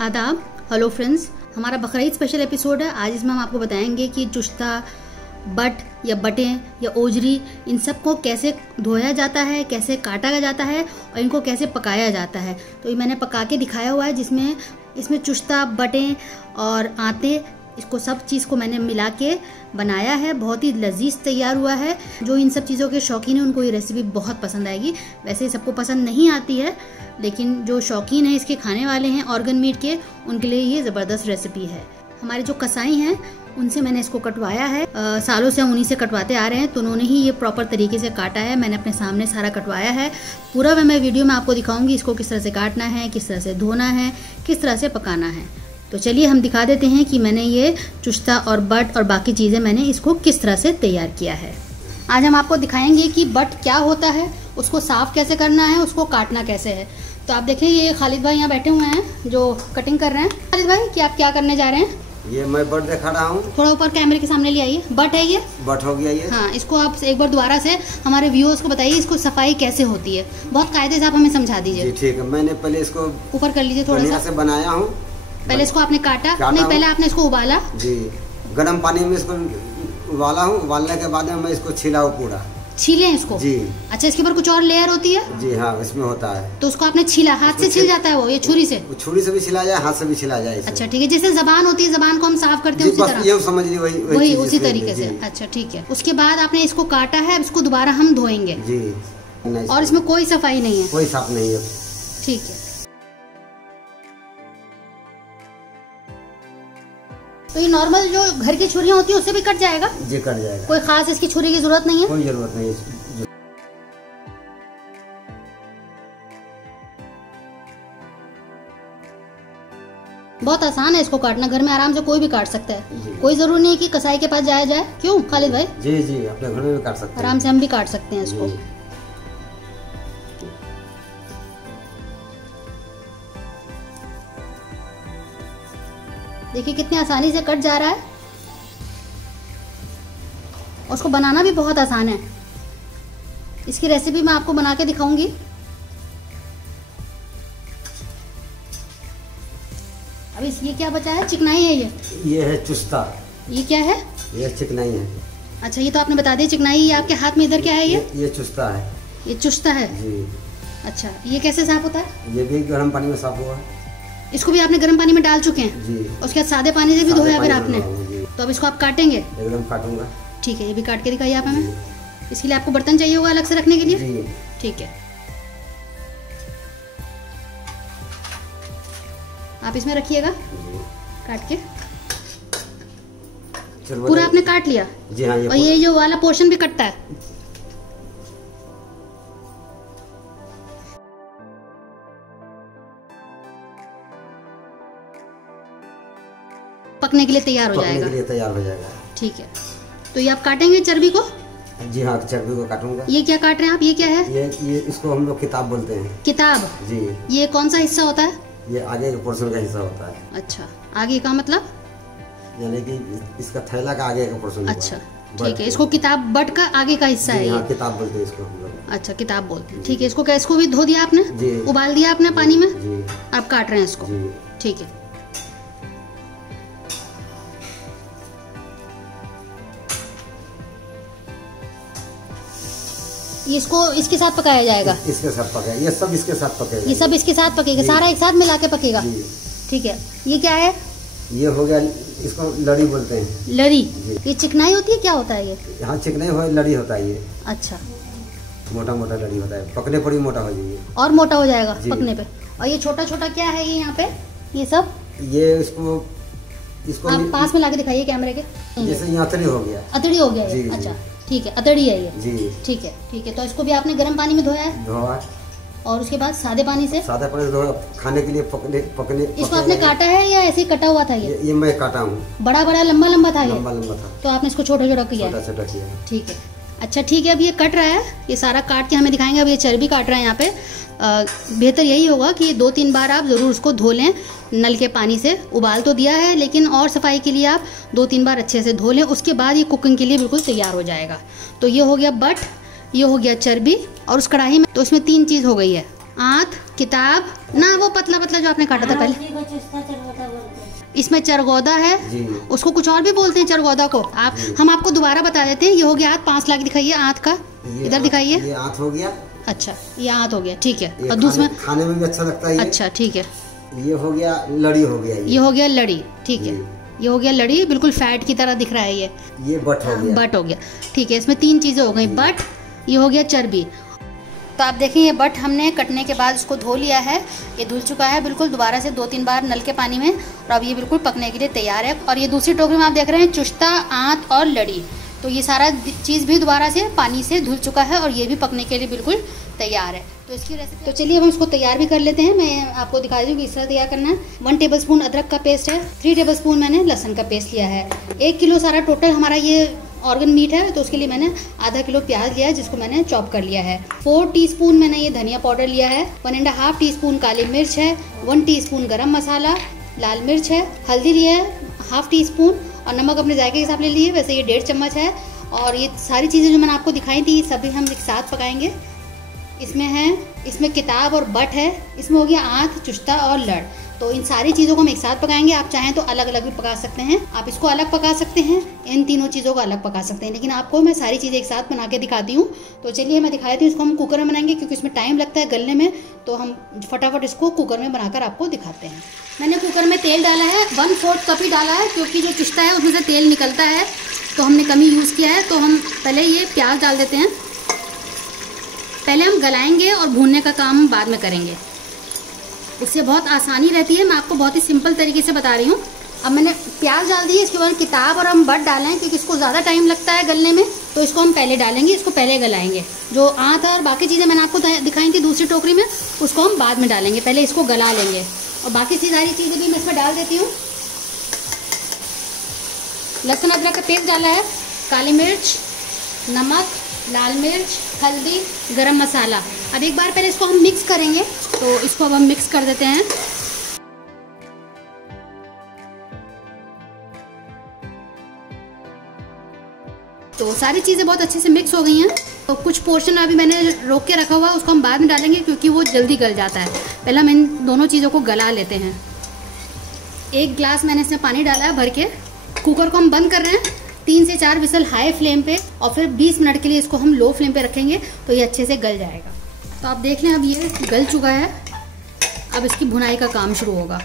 आदाब, hello friends. हमारा Bakrid special episode है। आज इसमें हम आपको बताएंगे कि चुश्ता, बट या बटें या ओजरी, इन सब को कैसे धोया जाता है, कैसे काटा जाता है और इनको कैसे पकाया जाता है। तो ये मैंने पका के दिखाया हुआ है, जिसमें इसमें चुश्ता, बटें और आटे, इसको सब चीज़ को मैंने मिला के बनाया है। बहुत ही लजीज तैयार हुआ है। जो इन सब चीज़ों के शौकीन हैं उनको ये रेसिपी बहुत पसंद आएगी। वैसे सबको पसंद नहीं आती है, लेकिन जो शौकीन हैं, इसके खाने वाले हैं ऑर्गन मीट के, उनके लिए ये ज़बरदस्त रेसिपी है। हमारे जो कसाई हैं उनसे मैंने इसको कटवाया है। सालों से हम उन्हीं से कटवाते आ रहे हैं, तो उन्होंने ही ये प्रॉपर तरीके से काटा है। मैंने अपने सामने सारा कटवाया है। पूरा मैं वीडियो में आपको दिखाऊंगी इसको किस तरह से काटना है, किस तरह से धोना है, किस तरह से पकाना है। तो चलिए हम दिखा देते हैं कि मैंने ये चुश्ता और बट और बाकी चीज़ें मैंने इसको किस तरह से तैयार किया है। आज हम आपको दिखाएंगे कि बट क्या होता है, उसको साफ़ कैसे करना है, उसको काटना कैसे है। तो आप देखिए, ये खालिद भाई यहाँ बैठे हुए हैं जो कटिंग कर रहे हैं। खालिद भाई, कि आप क्या करने जा रहे हैं? ये मैं बट दिखा रहा हूँ। थोड़ा ऊपर कैमरे के सामने ले आइए। बट है ये? बट हो गया ये। हाँ, इसको आप एक बार दोबारा से हमारे व्यूअर्स को बताइए इसको सफाई कैसे होती है। बहुत कायदे से आप हमें समझा दीजिए। ठीक है, मैंने पहले इसको ऊपर कर लीजिए थोड़ा सा। बनाया हूँ। पहले इसको आपने काटा? नहीं, पहले आपने इसको उबाला जी। गर्म पानी में इसको उबाला हूँ। उबालने के बाद में मैं इसको छिला हूँ पूरा। छीले इसको जी? अच्छा, इसके ऊपर कुछ और लेयर होती है? जी हाँ, इसमें होता है। तो उसको आपने छीला, हाथ से छिल जाता है वो, ये छुरी से? छुरी से भी छिला जाए, हाथ से भी छिला जाए। अच्छा ठीक है, जैसे जबान होती है, जबान को हम साफ करते हैं उसी तरह? ये समझ ली, वही उसी तरीके से। अच्छा ठीक है। उसके बाद आपने इसको काटा है, इसको दोबारा हम धोएंगे जी। और इसमें कोई सफाई नहीं है? कोई साफ नहीं है। ठीक है। तो ये नॉर्मल जो घर की छुरियां होती है उससे भी कट जाएगा? जी, कट जाएगा। कोई खास इसकी छुरी की जरूरत नहीं है? कोई जरूरत नहीं है। बहुत आसान है इसको काटना, घर में आराम से कोई भी काट सकता है। कोई जरूरी नहीं है कि कसाई के पास जाया जाए। क्यों खालिद भाई? जी जी, अपने घर में भी काट सकते हैं। आराम से हम भी काट सकते हैं इसको। देखिए कितनी आसानी से कट जा रहा है। और उसको बनाना भी बहुत आसान है। इसकी रेसिपी मैं आपको बना के दिखाऊंगी। अब ये क्या बचा है? चिकनाई है ये है चुश्ता। ये क्या है? ये चिकनाई है। अच्छा, ये तो आपने बता दिया चिकनाई। ये आपके हाथ में इधर क्या है? ये चुश्ता है। ये चुश्ता है जी। अच्छा, ये कैसे साफ होता है? ये भी गर्म पानी में साफ हुआ है। इसको भी आपने गर्म पानी में डाल चुके हैं जी। उसके बाद सादे पानी से भी धोया फिर आपने? तो अब इसको आप काटेंगे? एकदम काटूंगा। ठीक है, ये भी काट के दिखाइए आप हमें। इसके लिए आपको बर्तन चाहिए होगा अलग से रखने के लिए जी। ठीक है, आप इसमें रखिएगा काट के। पूरा आपने काट लिया जी? हाँ। और ये जो वाला पोर्शन भी कटता है? पकने के लिए तैयार हो जाएगा। ठीक है, तो ये आप काटेंगे चर्बी को? जी हाँ, चर्बी को काटूंगा। ये क्या काट रहे हैं आप? ये क्या है? ये इसको हम लोग किताब बोलते हैं। किताब जी। ये कौन सा हिस्सा होता है? ये आगे के पोर्शन का हिस्सा होता है। अच्छा, आगे का मतलब? यानी कि इसका थैला का आगे का पोर्शन। अच्छा ठीक है, इसको किताब, बट का आगे का हिस्सा है ये? किताब बोलते हैं इसको हम लोग। अच्छा, किताब बोलते हैं। ठीक है, इसको भी धो दिया आपने? उबाल दिया आपने पानी में? आप काट रहे हैं इसको? ठीक है। इसको इसके साथ पकाया जाएगा? इसके साथ पकेगा। ये सब इसके साथ पकेगा। ये सब इसके साथ पकेगा, सारा एक साथ मिला के पकेगा? ठीक है। ये क्या है? ये हो गया, इसको लड़ी बोलते हैं। लड़ी? ये चिकनाई होती है? क्या होता है ये? हाँ, चिकनाई हो, लड़ी होता है ये। अच्छा, मोटा मोटा लड़ी होता है। पकने पर ही मोटा हो जाएगी। और मोटा हो जाएगा पकने पे। और ये छोटा छोटा क्या है ये यहाँ पे? ये सब इसको आप पास में लाके दिखाइए कैमरे के। जैसे ये अतड़ी हो गया। अतड़ी हो गया ये? अच्छा ठीक है, अतड़ी है ये जी। ठीक है ठीक है। तो इसको भी आपने गर्म पानी में धोया है? और उसके बाद सादे पानी से? सादे पानी से धोया, खाने के लिए पकने। इसको आपने काटा है या ऐसे ही कटा हुआ था? ये मैं काटा हूँ। बड़ा बड़ा लंबा लंबा था? लंबा लंबा था। तो आपने इसको छोटा छोटा किया? छोटा छोटा किया। ठीक है। अच्छा ठीक है, अब ये कट रहा है, ये सारा काट के हमें दिखाएंगे। अब ये चर्बी काट रहा है यहाँ पे। बेहतर यही होगा कि 2-3 बार आप ज़रूर उसको धो लें नल के पानी से। उबाल तो दिया है, लेकिन और सफाई के लिए आप 2-3 बार अच्छे से धो लें। उसके बाद ये कुकिंग के लिए बिल्कुल तैयार हो जाएगा। तो ये हो गया बट, ये हो गया चर्बी, और उस कढ़ाई में तो इसमें 3 चीज़ हो गई है। आंत, किताब ना, वो पतला पतला जो आपने काटा था पहले, इसमें चरगौदा है, उसको कुछ और भी बोलते हैं चरगौदा को। आप हम आपको दोबारा बता देते हैं। ये हो गया आंत, 5 लाख दिखाइए आंत का, इधर दिखाइए। ये आंत हो गया। अच्छा, ये आंत हो गया, ठीक है। और दूसरा खाने में भी अच्छा लगता है। अच्छा, ठीक है। ये हो गया लड़ी, हो गया ये हो गया लड़ी, ठीक है। ये हो गया लड़ी, बिल्कुल फैट की तरह दिख रहा है ये बट हो गया। बट हो गया, ठीक है। इसमें 3 चीजें हो गई, बट, ये हो गया चर्बी। तो आप देखें ये बट हमने कटने के बाद इसको धो लिया है, ये धुल चुका है बिल्कुल, दोबारा से 2-3 बार नल के पानी में, और अब ये बिल्कुल पकने के लिए तैयार है। और ये दूसरी टोकरी में आप देख रहे हैं चुश्ता, आंत और लड़ी, तो ये सारा चीज़ भी दोबारा से पानी से धुल चुका है और ये भी पकने के लिए बिल्कुल तैयार है। तो इसकी रेसिपी, तो चलिए हम इसको तैयार भी कर लेते हैं। मैं आपको दिखा दूँ कि इस तरह तैयार करना है। 1 टेबलस्पून अदरक का पेस्ट है, 3 टेबलस्पून मैंने लहसुन का पेस्ट लिया है। 1 किलो सारा टोटल हमारा ये ऑर्गन मीट है, तो उसके लिए मैंने आधा किलो प्याज लिया है जिसको मैंने चॉप कर लिया है। 4 टीस्पून मैंने ये धनिया पाउडर लिया है, 1.5 टीस्पून काली मिर्च है, 1 टीस्पून गरम मसाला, लाल मिर्च है, हल्दी लिया है 1/2 टीस्पून, और नमक अपने जायके के हिसाब ले लिए, वैसे ये 1.5 चम्मच है। और ये सारी चीज़ें जो मैंने आपको दिखाई थी सभी हम एक साथ पकाएंगे। इसमें किताब और बट है, इसमें हो गया आंत, चुश्ता और लड़। तो इन सारी चीज़ों को हम एक साथ पकाएंगे। आप चाहें तो अलग अलग भी पका सकते हैं, आप इसको अलग पका सकते हैं, इन तीनों चीज़ों को अलग पका सकते हैं, लेकिन आपको मैं सारी चीज़ें एक साथ बना के दिखाती हूँ। तो चलिए मैं दिखाती हूँ। इसको हम कुकर में बनाएंगे क्योंकि इसमें टाइम लगता है गलने में, तो हम फटाफट इसको कुकर में बनाकर आपको दिखाते हैं। मैंने कुकर में तेल डाला है, 1/4 कप ही डाला है क्योंकि जो चुश्ता है उसमें से तेल निकलता है, तो हमने कम ही यूज़ किया है। तो हम पहले ये प्याज डाल देते हैं, पहले हम गलाएंगे और भूनने का काम बाद में करेंगे, उससे बहुत आसानी रहती है। मैं आपको बहुत ही सिंपल तरीके से बता रही हूँ। अब मैंने प्याज डाल दी है, इसके बाद किताब और हम बट डालें क्योंकि इसको ज़्यादा टाइम लगता है गलने में, तो इसको हम पहले डालेंगे, इसको पहले गलाएंगे। जो आंत और बाकी चीज़ें मैंने आपको दिखाई थी दूसरी टोकरी में, उसको हम बाद में डालेंगे, पहले इसको गला लेंगे। और बाकी सारी चीज़ें भी मैं इसमें डाल देती हूँ। लहसुन अदरक का पेस्ट डाला है, काली मिर्च, नमक, लाल मिर्च, हल्दी, गरम मसाला। अब एक बार पहले इसको हम मिक्स करेंगे, तो इसको अब हम मिक्स कर देते हैं। तो सारी चीज़ें बहुत अच्छे से मिक्स हो गई हैं। तो कुछ पोर्शन अभी मैंने रोक के रखा हुआ है, उसको हम बाद में डालेंगे क्योंकि वो जल्दी गल जाता है। पहले हम इन दोनों चीज़ों को गला लेते हैं। 1 गिलास मैंने इसमें पानी डाला है भर के। कुकर को हम बंद कर रहे हैं, 3 से 4 विसल हाई फ्लेम पे, और फिर 20 मिनट के लिए इसको हम लो फ्लेम पे रखेंगे, तो ये अच्छे से गल जाएगा। तो आप देख लें अब ये गल चुका है। अब इसकी भुनाई का काम शुरू होगा।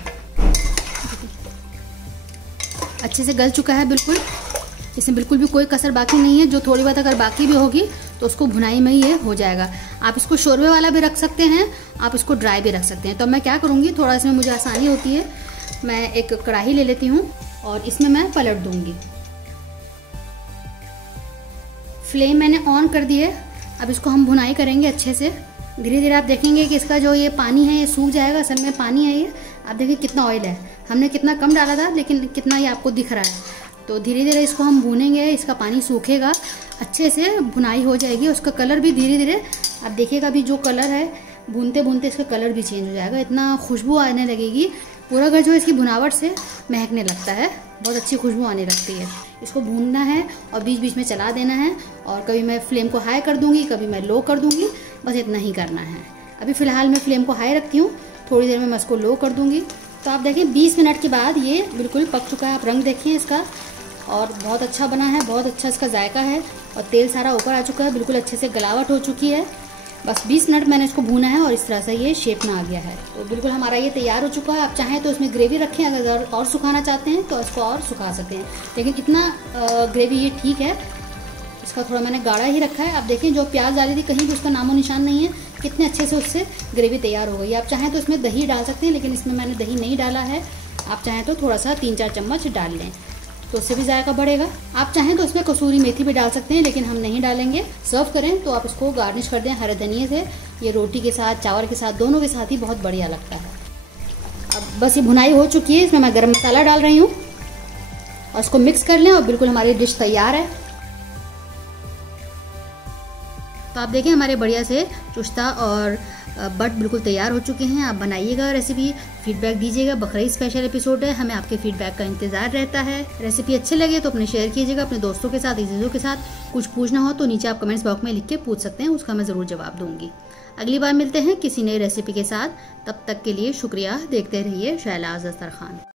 अच्छे से गल चुका है बिल्कुल, इसमें बिल्कुल भी कोई कसर बाकी नहीं है। जो थोड़ी बहुत अगर बाकी भी होगी तो उसको भुनाई में ही ये हो जाएगा। आप इसको शोरबे वाला भी रख सकते हैं, आप इसको ड्राई भी रख सकते हैं। तो मैं क्या करूँगी, थोड़ा इसमें मुझे आसानी होती है, मैं एक कढ़ाई ले लेती हूँ और इसमें मैं पलट दूँगी। फ्लेम मैंने ऑन कर दी है। अब इसको हम भुनाई करेंगे अच्छे से। धीरे धीरे आप देखेंगे कि इसका जो ये पानी है ये सूख जाएगा। असल में पानी है ये, आप देखिए कितना ऑयल है, हमने कितना कम डाला था लेकिन कितना ये आपको दिख रहा है। तो धीरे धीरे इसको हम भूनेंगे, इसका पानी सूखेगा, अच्छे से भुनाई हो जाएगी। उसका कलर भी धीरे धीरे आप देखिएगा, अभी जो कलर है भूनते भूनते इसका कलर भी चेंज हो जाएगा, इतना खुशबू आने लगेगी। पूरा घर जो इसकी भुनावट से महकने लगता है, बहुत अच्छी खुशबू आने लगती है। इसको भूनना है और बीच बीच में चला देना है, और कभी मैं फ्लेम को हाई कर दूंगी, कभी मैं लो कर दूंगी, बस इतना ही करना है। अभी फ़िलहाल मैं फ्लेम को हाई रखती हूँ, थोड़ी देर में मैं इसको लो कर दूंगी। तो आप देखें 20 मिनट के बाद ये बिल्कुल पक चुका है। आप रंग देखिए इसका, और बहुत अच्छा बना है, बहुत अच्छा इसका जायका है, और तेल सारा ऊपर आ चुका है, बिल्कुल अच्छे से गलावट हो चुकी है। बस 20 मिनट मैंने इसको भूना है और इस तरह से ये शेप में आ गया है। तो बिल्कुल हमारा ये तैयार हो चुका है। आप चाहें तो इसमें ग्रेवी रखें, अगर और सुखाना चाहते हैं तो इसको और सुखा सकते हैं, लेकिन इतना ग्रेवी ये ठीक है। इसका थोड़ा मैंने गाढ़ा ही रखा है। आप देखें जो प्याज डाली थी कहीं भी उसका नामो निशान नहीं है, कितने अच्छे से उससे ग्रेवी तैयार हो गई। आप चाहें तो इसमें दही डाल सकते हैं, लेकिन इसमें मैंने दही नहीं डाला है। आप चाहें तो थोड़ा सा 3-4 चम्मच डाल लें, तो उससे भी जायका बढ़ेगा। आप चाहें तो इसमें कसूरी मेथी भी डाल सकते हैं, लेकिन हम नहीं डालेंगे। सर्व करें तो आप इसको गार्निश कर दें हरे धनिए से। ये रोटी के साथ, चावल के साथ, दोनों के साथ ही बहुत बढ़िया लगता है। अब बस ये भुनाई हो चुकी है, इसमें मैं गरम मसाला डाल रही हूँ और इसको मिक्स कर लें और बिल्कुल हमारी डिश तैयार है। तो आप देखें हमारे बढ़िया से चुश्ता और बट बिल्कुल तैयार हो चुके हैं। आप बनाइएगा रेसिपी, फीडबैक दीजिएगा। बकरीद स्पेशल एपिसोड है, हमें आपके फीडबैक का इंतजार रहता है। रेसिपी अच्छे लगे तो अपने शेयर कीजिएगा अपने दोस्तों के साथ, अजीजों के साथ। कुछ पूछना हो तो नीचे आप कमेंट्स बॉक्स में लिख के पूछ सकते हैं, उसका मैं ज़रूर जवाब दूंगी। अगली बार मिलते हैं किसी नई रेसिपी के साथ, तब तक के लिए शुक्रिया। देखते रहिए शहनाज दस्तरखान।